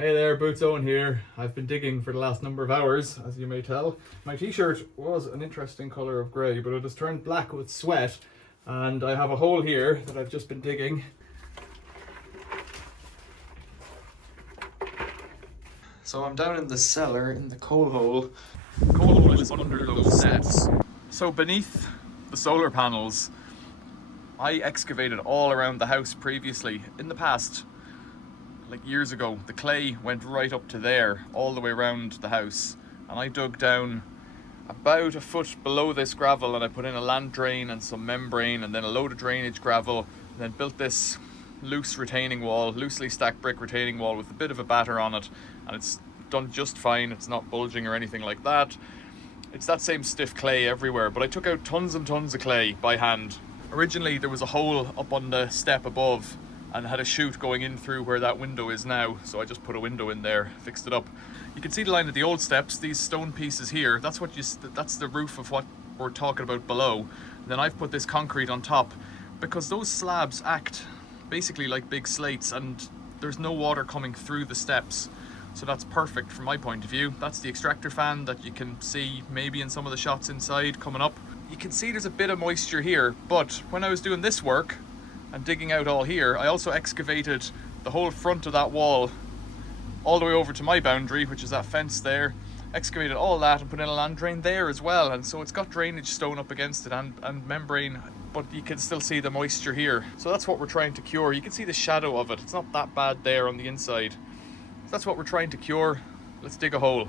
Hey there, Boots Owen here. I've been digging for the last number of hours, as you may tell. My t-shirt was an interesting colour of grey, but it has turned black with sweat, and I have a hole here that I've just been digging. So I'm down in the cellar, in the coal hole. The coal hole is under those steps. So beneath the solar panels, I excavated all around the house previously. In the past, like years ago, the clay went right up to there, all the way around the house, and I dug down about a foot below this gravel, and I put in a land drain and some membrane and then a load of drainage gravel, and then built this loose retaining wall, loosely stacked brick retaining wall with a bit of a batter on it, and it's done just fine. It's not bulging or anything like that. It's that same stiff clay everywhere, but I took out tons and tons of clay by hand. Originally there was a hole up on the step above and had a chute going in through where that window is now, so I just put a window in there, fixed it up. You can see the line of the old steps, these stone pieces here, that's the roof of what we're talking about below. And then I've put this concrete on top because those slabs act basically like big slates and there's no water coming through the steps. So that's perfect from my point of view. That's the extractor fan that you can see maybe in some of the shots inside coming up. You can see there's a bit of moisture here, but when I was doing this work and digging out all here, I also excavated the whole front of that wall all the way over to my boundary, which is that fence there. Excavated all that and put in a land drain there as well, and so it's got drainage stone up against it and membrane, but you can still see the moisture here. So that's what we're trying to cure. You can see the shadow of it. It's not that bad there on the inside. That's what we're trying to cure. Let's dig a hole.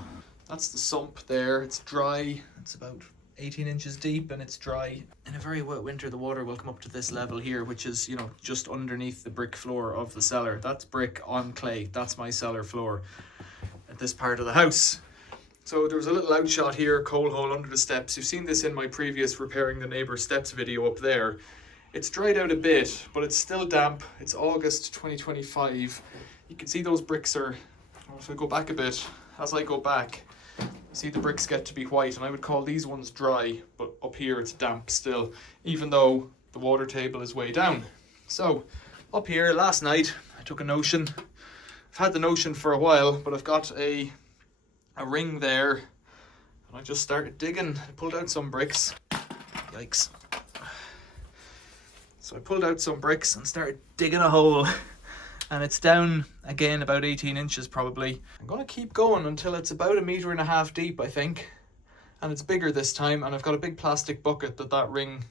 That's the sump there. It's dry. It's about 18 inches deep and it's dry. In a very wet winter, the water will come up to this level here, which is, just underneath the brick floor of the cellar. That's brick on clay. That's my cellar floor at this part of the house. So there was a little outshot here, coal hole under the steps. You've seen this in my previous repairing the neighbour's steps video up there. It's dried out a bit, but it's still damp. It's August 2025. You can see those bricks are, if I go back a bit, as I go back, see the bricks get to be white, and I would call these ones dry, but up here it's damp still, even though the water table is way down. So up here last night I took a notion. I've had the notion for a while, but I've got a ring there, and I just started digging. I pulled out some bricks. Yikes. So I pulled out some bricks and started digging a hole. And it's down again about 18 inches probably. I'm gonna keep going until it's about 1.5 meters deep, I think. And it's bigger this time, and I've got a big plastic bucket that ring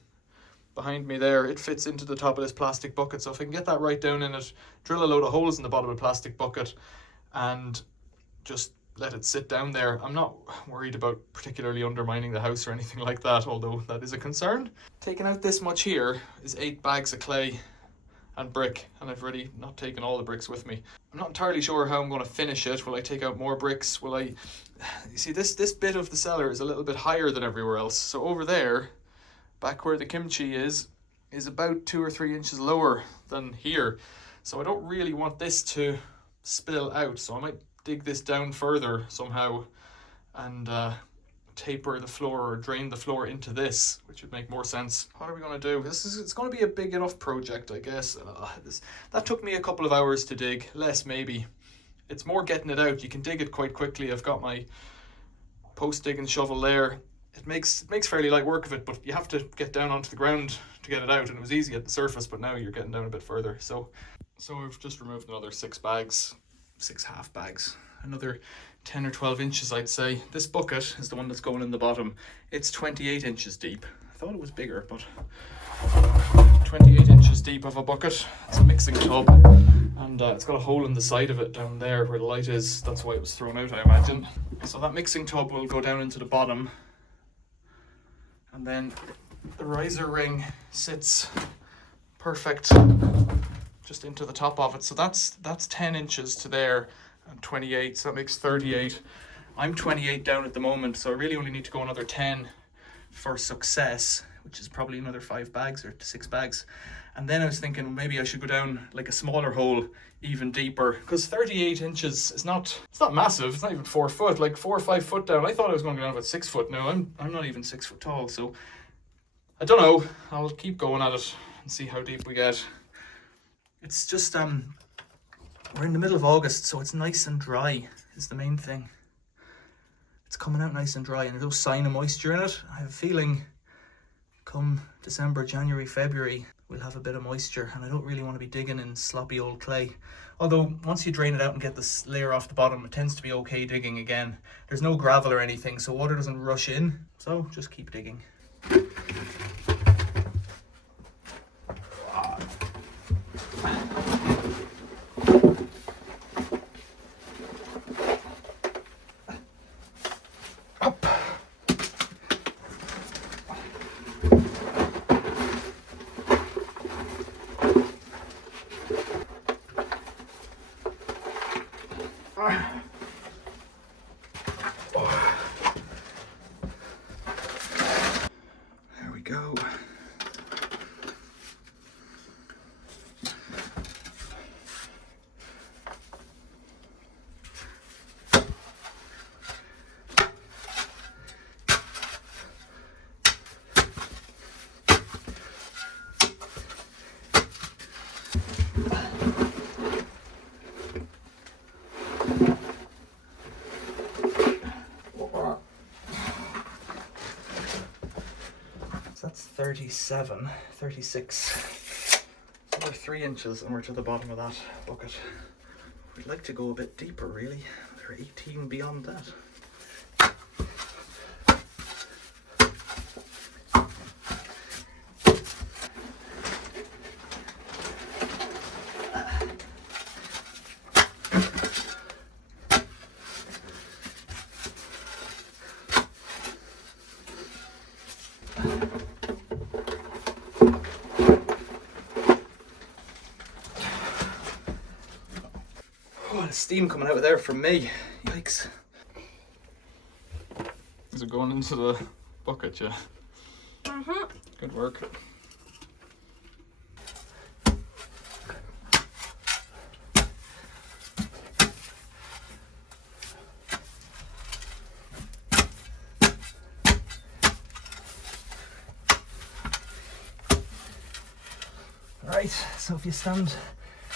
behind me there, it fits into the top of this plastic bucket. So if I can get that right down in it, drill a load of holes in the bottom of the plastic bucket and just let it sit down there. I'm not worried about particularly undermining the house or anything like that, although that is a concern. Taking out this much here is 8 bags of clay and brick, and I've already not taken all the bricks with me. I'm not entirely sure how I'm going to finish it. Will I take out more bricks? You see, this bit of the cellar is a little bit higher than everywhere else. So over there, back where the kimchi is about 2 or 3 inches lower than here. So I don't really want this to spill out. So I might dig this down further somehow and taper the floor or drain the floor into this, which would make more sense. What are we going to do? It's going to be a big enough project, I guess. That took me a couple of hours to dig, less maybe. It's more getting it out. You can dig it quite quickly. I've got my post digging shovel there. It makes fairly light work of it, but you have to get down onto the ground to get it out, and it was easy at the surface, but now you're getting down a bit further. So we've just removed another 6 half bags, another 10 or 12 inches, I'd say. This bucket is the one that's going in the bottom. It's 28 inches deep. I thought it was bigger, but 28 inches deep of a bucket. It's a mixing tub, and it's got a hole in the side of it down there where the light is. That's why it was thrown out, I imagine. So that mixing tub will go down into the bottom, and then the riser ring sits perfect just into the top of it. So that's 10 inches to there and 28, so that makes 38. I'm 28 down at the moment, so I really only need to go another 10 for success, which is probably another 5 bags or 6 bags. And then I was thinking maybe I should go down like a smaller hole even deeper, because 38 inches is it's not massive. It's not even 4 foot, like 4 or 5 foot down. I thought I was going to go down about 6 foot. Now I'm not even 6 foot tall, so I don't know. I'll keep going at it and see how deep we get. It's just We're in the middle of August, so it's nice and dry is the main thing. It's coming out nice and dry and there's no sign of moisture in it. I have a feeling come December, January, February, we'll have a bit of moisture, and I don't really want to be digging in sloppy old clay. Although once you drain it out and get this layer off the bottom, it tends to be okay digging again. There's no gravel or anything, so water doesn't rush in. So just keep digging. Up. There we go. That's 37, 36. Another 3 inches and we're to the bottom of that bucket. We'd like to go a bit deeper really. There are 18 beyond that. Oh, the steam coming out of there from me. Yikes. Is it going into the bucket, yeah? Mm-hmm. Good work. Right, so if you stand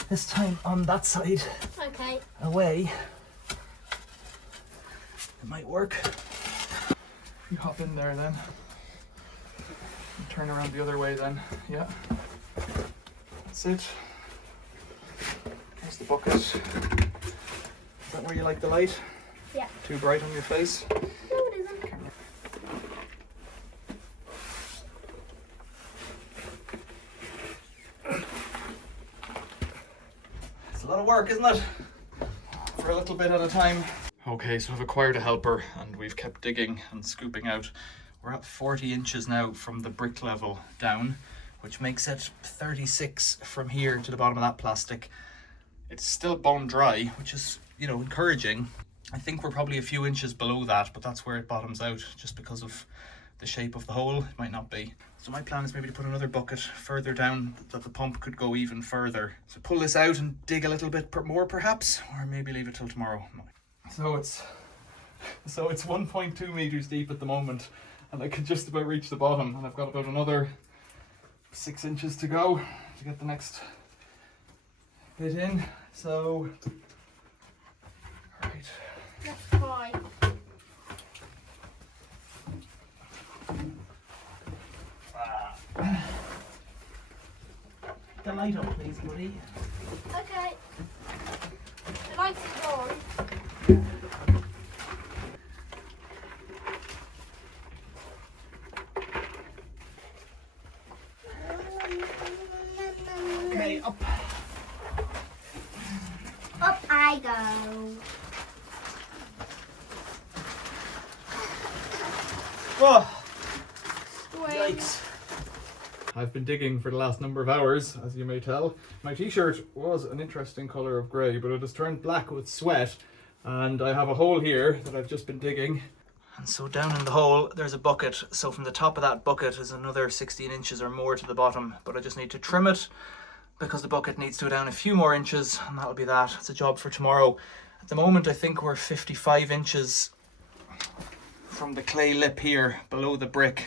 this time on that side, Okay. away, it might work. You hop in there then. And turn around the other way then, yeah. That's it. There's the bucket. Is that where you like the light? Yeah. Too bright on your face? No, it isn't. It's a lot of work, isn't it? For a little bit at a time. Okay, so I've acquired a helper and we've kept digging and scooping out. We're at 40 inches now from the brick level down, which makes it 36 from here to the bottom of that plastic. It's still bone dry, which is, you know, encouraging. I think we're probably a few inches below that, but that's where it bottoms out just because of the shape of the hole. It might not be. So my plan is maybe to put another bucket further down that the pump could go even further. So pull this out and dig a little bit more perhaps, or maybe leave it till tomorrow. So it's 1.2 meters deep at the moment, and I can just about reach the bottom, and I've got about another 6 inches to go to get the next bit in. So, right. Let's try. The light up, please, buddy. Okay. The lights are on. Okay, up. Up I go. Oh, Swing. yikes. I've been digging for the last number of hours, as you may tell. My t-shirt was an interesting colour of grey, but it has turned black with sweat, and I have a hole here that I've just been digging. And so down in the hole, there's a bucket. So from the top of that bucket is another 16 inches or more to the bottom, but I just need to trim it because the bucket needs to go down a few more inches, and that'll be that. It's a job for tomorrow. At the moment, I think we're 55 inches from the clay lip here below the brick,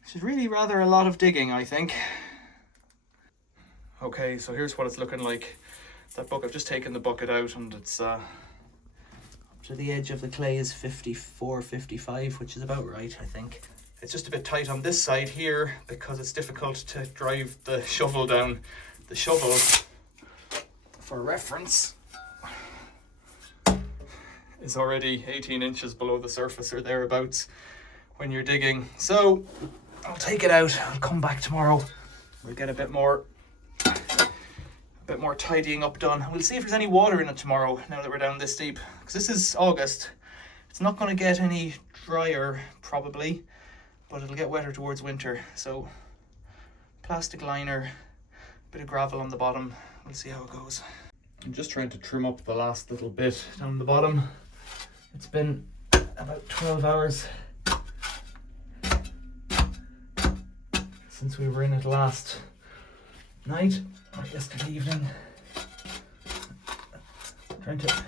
which is really rather a lot of digging, I think. Okay, so here's what it's looking like That bucket, I've just taken the bucket out and it's up to the edge of the clay is 54, 55, which is about right, I think. It's just a bit tight on this side here because it's difficult to drive the shovel down. The shovel, for reference, is already 18 inches below the surface or thereabouts when you're digging. So I'll take it out, I'll come back tomorrow. We'll get a bit more tidying up done. We'll see if there's any water in it tomorrow now that we're down this deep. Because this is August. It's not going to get any drier probably, but it'll get wetter towards winter. So plastic liner, bit of gravel on the bottom. We'll see how it goes. I'm just trying to trim up the last little bit down the bottom. It's been about 12 hours since we were in it last night or yesterday evening. Trying to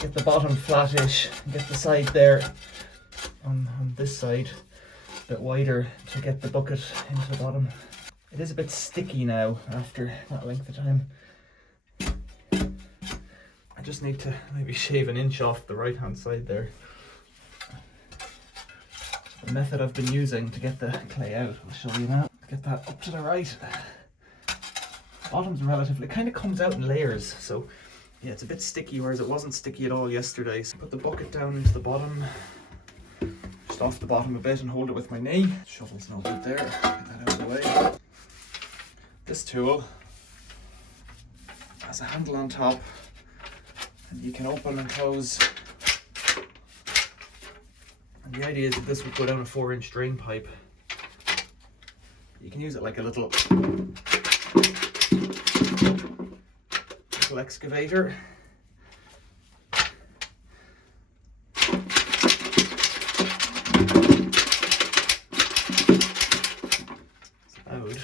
get the bottom flattish and get the side there on this side a bit wider to get the bucket into the bottom. It is a bit sticky now after that length of time. I just need to maybe shave an inch off the right hand side there. The method I've been using to get the clay out, I'll show you now. Get that up to the right. Bottom's relatively, it kind of comes out in layers, so yeah, it's a bit sticky, whereas it wasn't sticky at all yesterday. So put the bucket down into the bottom, just off the bottom a bit and hold it with my knee. Shovel's no good there, get that out of the way. This tool has a handle on top and you can open and close. And the idea is that this would go down a 4-inch drain pipe. You can use it like a little excavator. It's loud.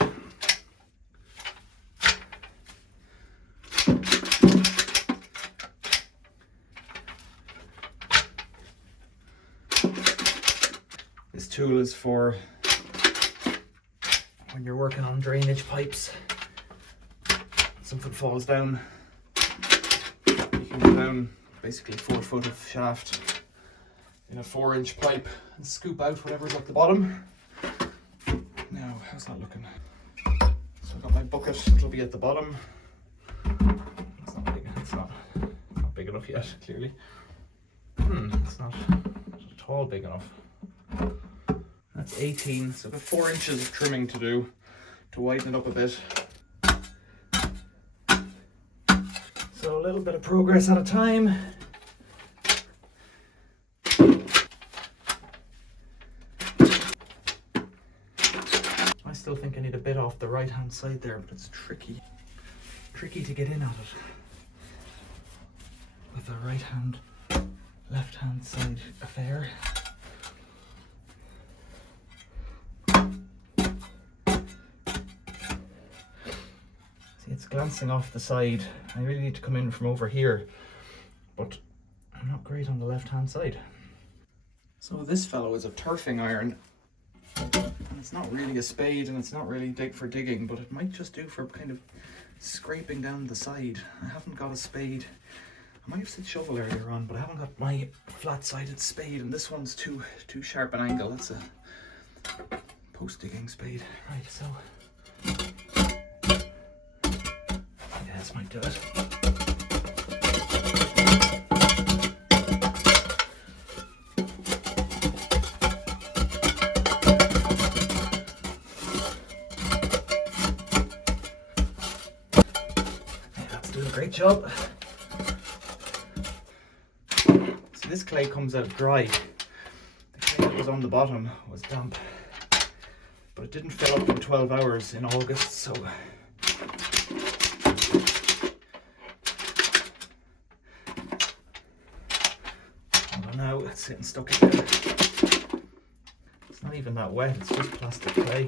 This tool is for when you're working on drainage pipes. Something falls down, you can go down basically 4 foot of shaft in a 4-inch pipe and scoop out whatever's at the bottom. Now, how's that looking? So I've got my bucket, it'll be at the bottom. It's not big enough yet, clearly. It's not at all big enough. That's 18, so I've got 4 inches of trimming to do to widen it up a bit. So a little bit of progress at a time. I still think I need a bit off the right hand side there, but it's tricky to get in at it with the right hand, left hand side affair. It's glancing off the side. I really need to come in from over here, but I'm not great on the left hand side. So this fellow is a turfing iron, and it's not really a spade and it's not really for digging, but it might just do for kind of scraping down the side. I haven't got a spade. I might have said shovel earlier on, but I haven't got my flat-sided spade, and this one's too sharp an angle. That's a post-digging spade. Right, so this might do it. Yeah, that's doing a great job. So this clay comes out dry. The clay that was on the bottom was damp, but it didn't fill up in 12 hours in August, so now it's getting stuck in there. It's not even that wet, it's just plastic clay.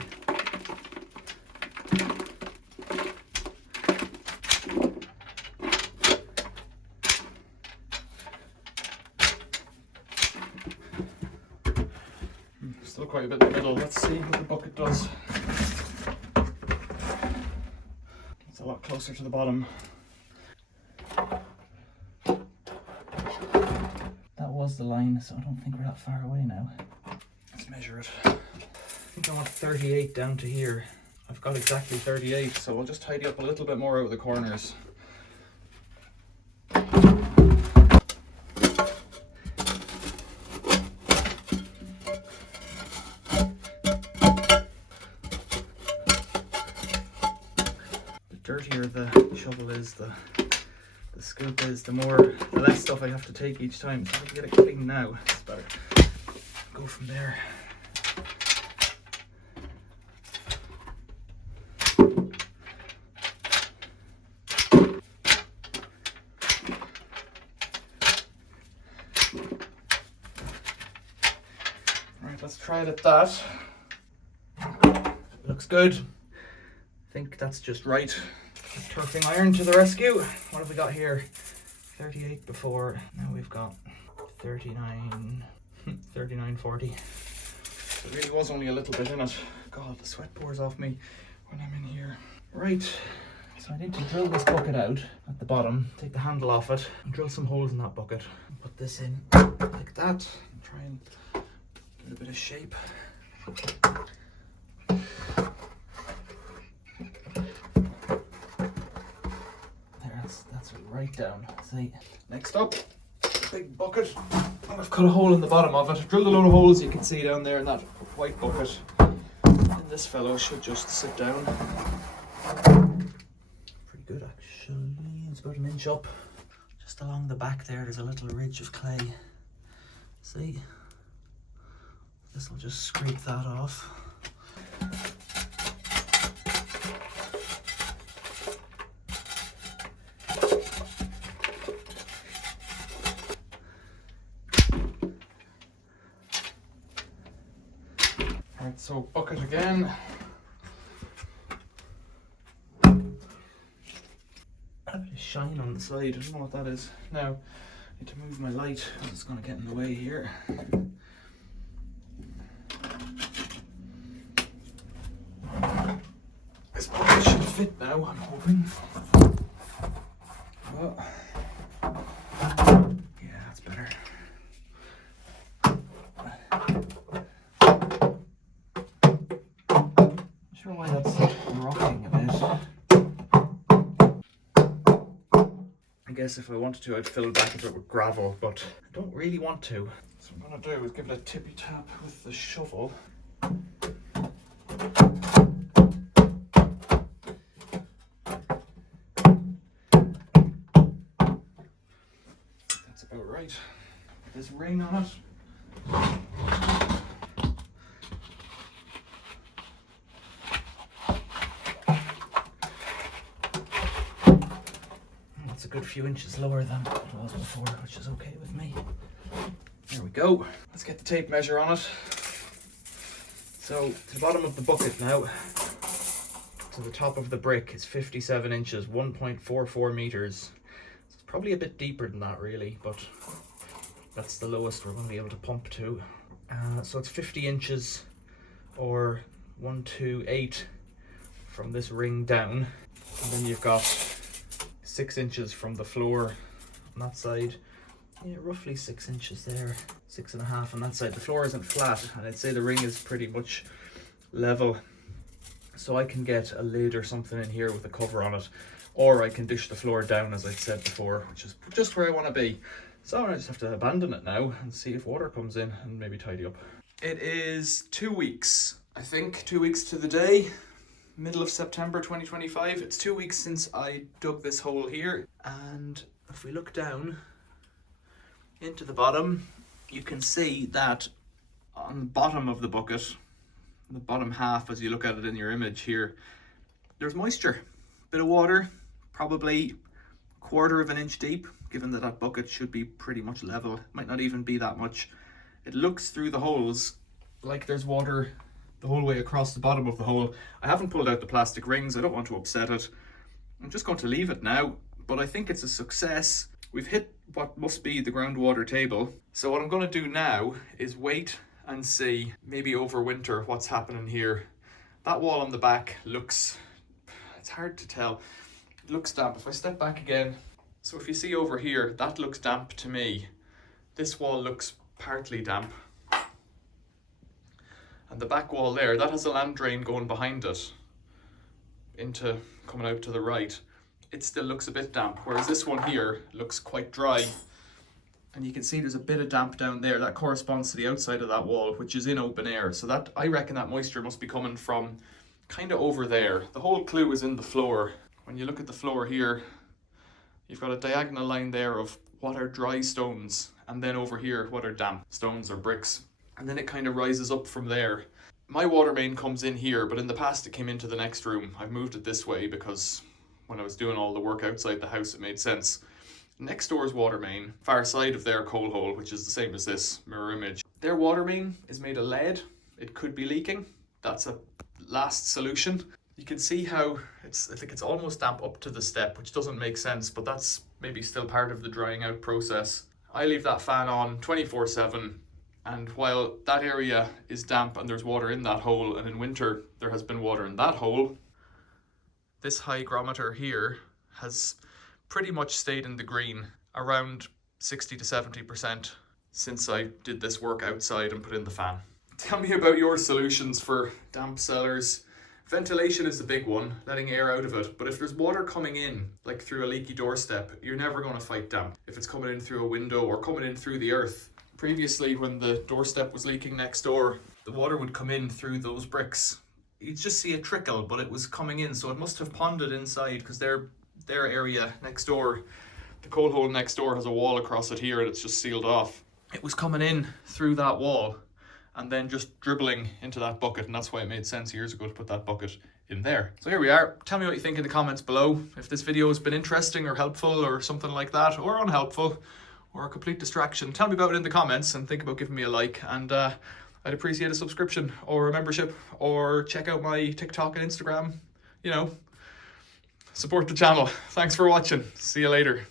Still quite a bit in the middle. Let's see what the bucket does. It's a lot closer to the bottom. was the line, so I don't think we're that far away now. Let's measure it. I think I want 38 down to here. I've got exactly 38, so we'll just tidy up a little bit more out of the corners. Dirtier the shovel is, the scoop is, the less stuff I have to take each time. So if I can get it clean now, it's better. Go from there. Right, let's try it at that. Looks good. I think that's just right. Turfing iron to the rescue. What have we got here? 38 before. Now we've got 39, 39.40. There really was only a little bit in it. God, the sweat pours off me when I'm in here. Right, so I need to drill this bucket out at the bottom, take the handle off it, and drill some holes in that bucket. Put this in like that, and try and get a bit of shape. That's right down. See. Next up, big bucket. I've cut a hole in the bottom of it. Drilled a load of holes you can see down there in that white bucket. And this fellow should just sit down. Pretty good actually. It's about 1 inch up. Just along the back there's a little ridge of clay. See? This will just scrape that off. Right, so bucket again. A bit of shine on the side, I don't know what that is. Now, I need to move my light, it's going to get in the way here. This bucket should fit now, I'm hoping. Well, yeah, that's better. Why that's rocking a bit. I guess if I wanted to, I'd fill it back a bit with gravel, but I don't really want to. So what I'm going to do is give it a tippy tap with the shovel. That's about right. Put this ring on it. It's a good few inches lower than it was before, which is okay with me. There we go. Let's get the tape measure on it. So to the bottom of the bucket now, to the top of the brick is 57 inches, 1.44 meters. It's probably a bit deeper than that really, but that's the lowest we're going to be able to pump to. So it's 50 inches or 128 from this ring down. And then you've got 6 inches from the floor on that side. Yeah, roughly 6 inches there. 6.5 on that side. The floor isn't flat, and I'd say the ring is pretty much level. So I can get a lid or something in here with a cover on it, or I can dish the floor down as I said before, which is just where I want to be. So I just have to abandon it now and see if water comes in and maybe tidy up. It is 2 weeks, I think, 2 weeks to the day. Middle of September 2025. It's 2 weeks since I dug this hole here, and if we look down into the bottom, you can see that on the bottom of the bucket, the bottom half as you look at it in your image here, there's moisture, bit of water, probably 1/4 of an inch deep, given that that bucket should be pretty much level. Might not even be that much. It looks through the holes like there's water the whole way across the bottom of the hole. I haven't pulled out the plastic rings, I don't want to upset it. I'm just going to leave it now, but I think it's a success. We've hit what must be the groundwater table. So what I'm going to do now is wait and see, maybe over winter, what's happening here. That wall on the back looks, it's hard to tell, it looks damp. If I step back again, so if you see over here, that looks damp to me. This wall looks partly damp. And the back wall there, that has a land drain going behind it, coming out to the right. It still looks a bit damp, whereas this one here looks quite dry. And you can see there's a bit of damp down there that corresponds to the outside of that wall, which is in open air. So that, I reckon that moisture must be coming from kind of over there. The whole clue is in the floor. When you look at the floor here, you've got a diagonal line there of what are dry stones, and then over here what are damp stones or bricks. And then it kind of rises up from there. My water main comes in here, but in the past it came into the next room. I've moved it this way because when I was doing all the work outside the house, it made sense. Next door's water main, far side of their coal hole, which is the same as this mirror image. Their water main is made of lead. It could be leaking. That's a last solution. You can see how it's almost damp up to the step, which doesn't make sense, but that's maybe still part of the drying out process. I leave that fan on 24/7, and while that area is damp and there's water in that hole, and in winter there has been water in that hole, this hygrometer here has pretty much stayed in the green, around 60 to 70% since I did this work outside and put in the fan. Tell me about your solutions for damp cellars. Ventilation is the big one, letting air out of it. But if there's water coming in, like through a leaky doorstep, you're never going to fight damp. If it's coming in through a window or coming in through the earth. Previously, when the doorstep was leaking next door, the water would come in through those bricks. You'd just see a trickle, but it was coming in, so it must have ponded inside, because their area next door, the coal hole next door has a wall across it here and it's just sealed off. It was coming in through that wall and then just dribbling into that bucket, and that's why it made sense years ago to put that bucket in there. So here we are. Tell me what you think in the comments below. If this video has been interesting or helpful or something like that, or unhelpful, or a complete distraction, tell me about it in the comments, and think about giving me a like, and I'd appreciate a subscription or a membership, or check out my TikTok and Instagram, you know. Support the channel. Thanks for watching. See you later.